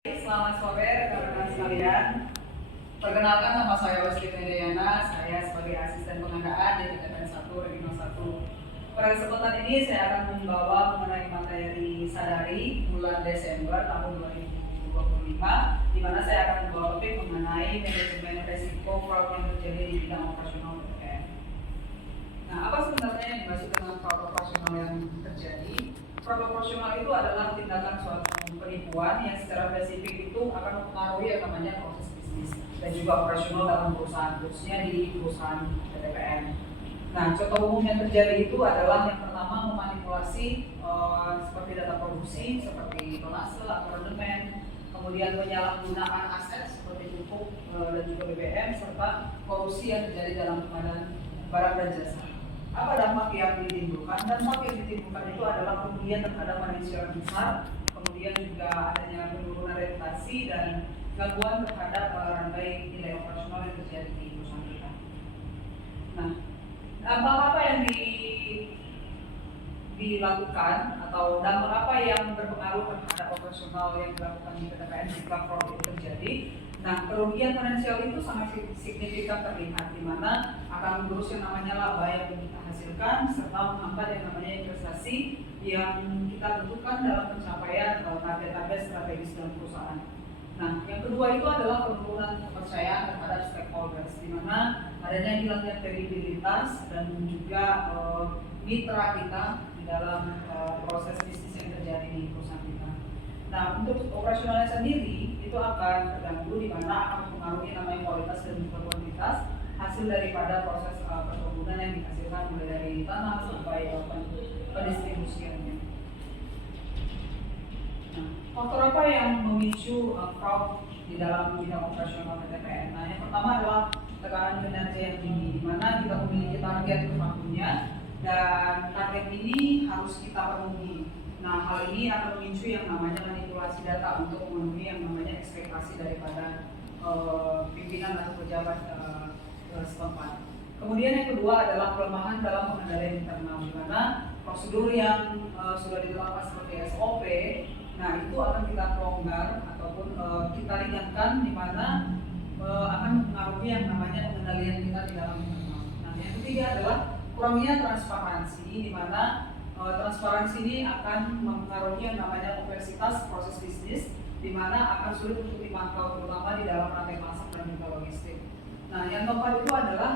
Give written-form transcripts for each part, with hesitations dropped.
Selamat sore rekan-rekan sekalian. Perkenalkan, nama saya Wesley Medayana. Saya sebagai asisten pengadaan di TPN 1 Regional 1. Pada kesempatan ini saya akan membawa mengenai materi sadari bulan Desember tahun 2025, di mana saya akan membawa topik mengenai manajemen resiko fraud yang terjadi di bidang operasional TPN. Nah, apa sebenarnya yang dimaksud dengan fraud operasional yang terjadi? Fraud operasional itu adalah tindakan suatu penipuan yang secara spesifik itu akan mempengaruhi yang namanya proses bisnis dan juga operasional dalam perusahaan, khususnya di perusahaan PTPN. Nah, contoh umum yang terjadi itu adalah yang pertama memanipulasi seperti data produksi, seperti tonase atau rendemen, kemudian penyalahgunaan aset seperti pupuk dan juga BBM, serta korupsi yang terjadi dalam pengadaan barang dan jasa. Apa dampak yang ditimbulkan? Dampak yang ditimbulkan itu adalah kerugian terhadap manusia besar, kemudian juga adanya penurunan reputasi dan gangguan terhadap rantai nilai operasional yang terjadi di perusahaan kita. Nah, dampak apa yang dilakukan atau dampak apa yang berpengaruh terhadap operasional yang dilakukan di PTPN jika fraud itu terjadi? Nah, kerugian finansial itu sangat signifikan terlihat, di mana akan mengurus yang namanya laba yang kita hasilkan serta menghambat yang namanya investasi yang kita butuhkan dalam pencapaian target-target strategis dalam perusahaan. Nah, yang kedua itu adalah penurunan kepercayaan terhadap stakeholders, di mana adanya hilangnya kredibilitas dan juga mitra kita di dalam proses bisnis yang terjadi di perusahaan kita. Nah, untuk operasionalnya sendiri itu akan terganggu, di mana akan mempengaruhi namanya kualitas dan juga kuantitas hasil daripada proses perkebunan yang dihasilkan mulai dari tanah sampai pendistribusiannya. Nah, faktor apa yang memicu fraud di dalam bidang operasional PTPN? Nah, yang pertama adalah tekanan kinerja yang tinggi, di mana kita memiliki target per tahunnya dan target ini harus kita penuhi. Nah, hal ini akan memicu yang namanya manipulasi data untuk memenuhi yang namanya ekspektasi daripada pimpinan atau pejabat setempat. Kemudian yang kedua adalah pelemahan dalam pengendalian internal, di mana prosedur yang sudah ditetapkan seperti SOP, nah itu akan kita longgar ataupun kita ringankan, di mana akan mempengaruhi yang namanya pengendalian kita di dalam internal. Nah, yang ketiga adalah kurangnya transparansi, di mana transparansi ini akan mempengaruhi yang namanya kompleksitas proses bisnis, di mana akan sulit untuk dimantau, terutama di dalam rantai pasok dan juga logistik. Nah, yang keempat itu adalah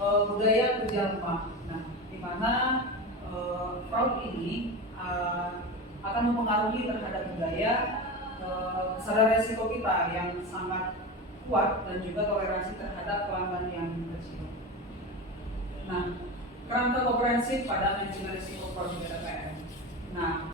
budaya kerja rumah. Nah, di mana fraud ini akan mempengaruhi terhadap budaya sadar resiko kita yang sangat kuat dan juga toleransi terhadap pelanggan yang kecil. Nah, kerangka komprehensif pada manajemen risiko fraud di PTPN. Nah,